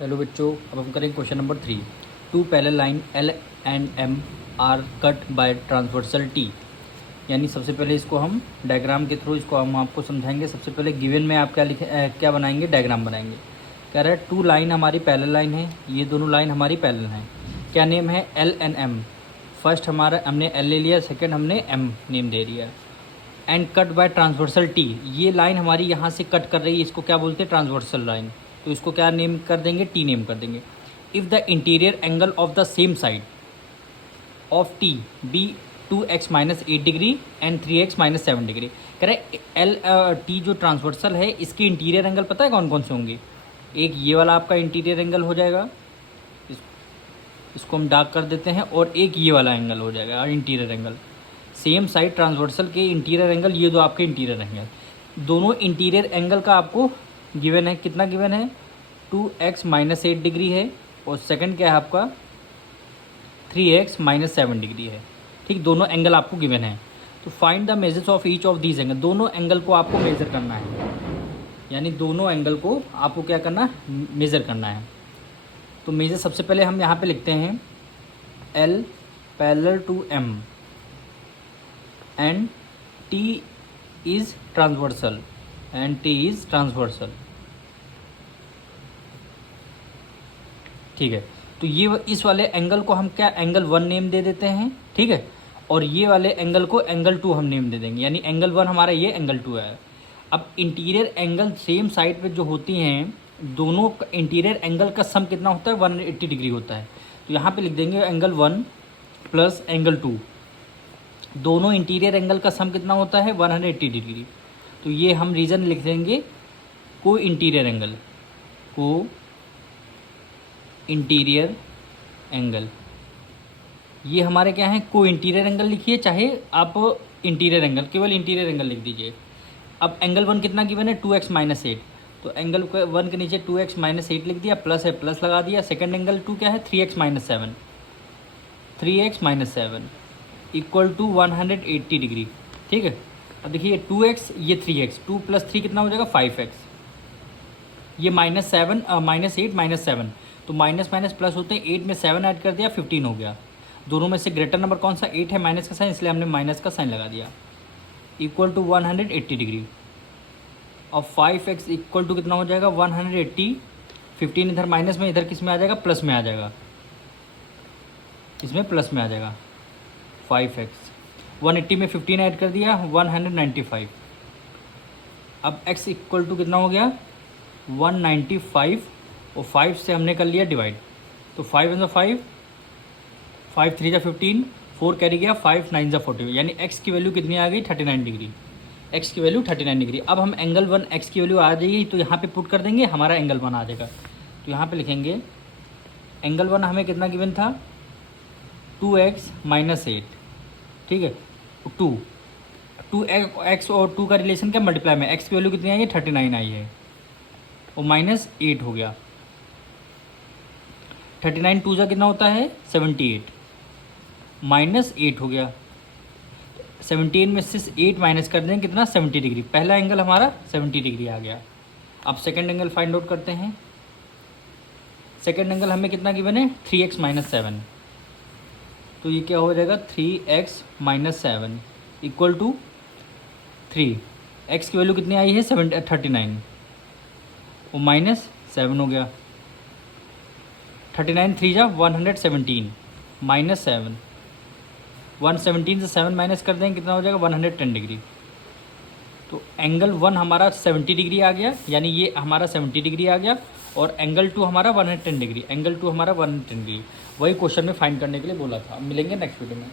Hello बच्चों, अब हम करेंगे question number 3। Two parallel line L and M are cut by transversal T. यानी सबसे पहले इसको हम डायग्राम के थ्रू इसको हम आपको समझाएंगे। सबसे पहले गिवन में आप क्या बनाएंगे, डायग्राम बनाएंगे। कह रहा है टू लाइन हमारी पैरेलल लाइन है, ये दोनों लाइन हमारी पैरेलल हैं। क्या नेम है, एल एंड एम। फर्स्ट हमारा हमने एल ले लिया, सेकेंड हमने एम नेम दे दिया। And cut by transversal T, ये लाइन हमारी यहाँ से कट कर रही है, इसको क्या बोलते हैं, ट्रांसवर्सल लाइन। तो इसको क्या नेम कर देंगे, टी नेम कर देंगे। If the interior angle of the same side of T be 2x minus 8 degree and 3x minus 7 degree. कह रहे एल टी जो ट्रांसवर्सल है, इसके इंटीरियर एंगल पता है कौन कौन से होंगे। एक ये वाला आपका इंटीरियर एंगल हो जाएगा, इसको हम डार्क कर देते हैं, और एक ये वाला एंगल हो जाएगा interior angle. Same side transversal के इंटीरियर एंगल, ये दो आपके इंटीरियर एंगल। दोनों इंटीरियर एंगल का आपको गिवन है, कितना गिवन है, 2x माइनस 8 डिग्री है, और सेकंड क्या है आपका 3x माइनस 7 डिग्री है। ठीक, दोनों एंगल आपको गिवन है। तो find the measures of each of these angle, दोनों एंगल को आपको मेज़र करना है, यानी दोनों एंगल को आपको क्या करना है, मेज़र करना है। तो मेजर सबसे पहले हम यहाँ पे लिखते हैं L parallel to M and T is transversal, ठीक है। तो ये इस वाले एंगल को हम क्या एंगल 1 नेम दे देते हैं, ठीक है। और ये वाले एंगल को एंगल 2 हम नेम दे देंगे, यानी एंगल 1 हमारा ये, एंगल 2 है। अब इंटीरियर एंगल सेम साइड पे जो होती हैं, दोनों इंटीरियर एंगल का सम कितना होता है, 180 डिग्री होता है। तो यहाँ पे लिख देंगे एंगल 1 प्लस एंगल 2, दोनों इंटीरियर एंगल का सम कितना होता है, 180 डिग्री। तो ये हम रीज़न लिख देंगे को इंटीरियर एंगल, को इंटीरियर एंगल। ये हमारे क्या है, को इंटीरियर एंगल लिखिए, चाहे आप इंटीरियर एंगल, केवल इंटीरियर एंगल लिख दीजिए। अब एंगल 1 कितना गिवन है, 2x माइनस 8। तो एंगल 1 के नीचे 2x माइनस 8 लिख दिया, प्लस है प्लस लगा दिया। सेकंड एंगल 2 क्या है, 3x minus 7, 3x minus 7 equal to 180 degree. ठीक है। अब देखिए 2x, ये 3x, 2 प्लस 3 कितना हो जाएगा, 5x। ये माइनस 7 माइनस 8 माइनस 7, तो माइनस माइनस प्लस होते हैं, 8 में 7 ऐड कर दिया, 15 हो गया। दोनों में से ग्रेटर नंबर कौन सा, 8 है, माइनस का साइन, इसलिए हमने माइनस का साइन लगा दिया। Equal to 180 degree. और 5x इक्वल टू कितना हो जाएगा, 180, 15 इधर माइनस में, इधर किस में आ जाएगा, प्लस में आ जाएगा, इसमें प्लस में आ जाएगा 5x। 180 में 15 ऐड कर दिया, 195। अब x इक्वल टू कितना हो गया, 195, और 5 से हमने कर लिया डिवाइड। तो 5 × 5, 5 3 × 15, 4 कैरी गया, 5 9 × 40, यानी x की वैल्यू कितनी आ गई, 39 डिग्री। x की वैल्यू 39 डिग्री। अब हम एंगल 1 x की वैल्यू आ जाएगी, तो यहाँ पे पुट कर देंगे, हमारा एंगल 1 आ जाएगा। तो यहाँ पे लिखेंगे एंगल 1 हमें कितना गिवन था, 2x माइनस 8, ठीक है। 2x और 2 का रिलेशन क्या, मल्टीप्लाई में। x की वैल्यू कितनी आई है, 39 आई है, और माइनस 8 हो गया। 39 2 जा कितना होता है, 78, माइनस 8 हो गया। 17 में से 8 माइनस कर दें, कितना, 70 डिग्री। पहला एंगल हमारा 70 डिग्री आ गया। अब सेकंड एंगल फाइंड आउट करते हैं। सेकंड एंगल हमें कितना गिवन है, 3x माइनस 7। तो ये क्या हो जाएगा, 3x minus 7 equal to 3। x की वैल्यू कितनी आई है, 39, वो माइनस 7 हो गया। 39 3 जा 117, माइनस 7, 117 से 7 माइनस कर देंगे, कितना हो जाएगा, 110 डिग्री। तो एंगल 1 हमारा 70 डिग्री आ गया, यानी ये हमारा 70 डिग्री आ गया, और एंगल 2 हमारा 110 डिग्री, एंगल 2 हमारा 110 डिग्री। वही क्वेश्चन में फाइंड करने के लिए बोला था। मिलेंगे नेक्स्ट वीडियो में।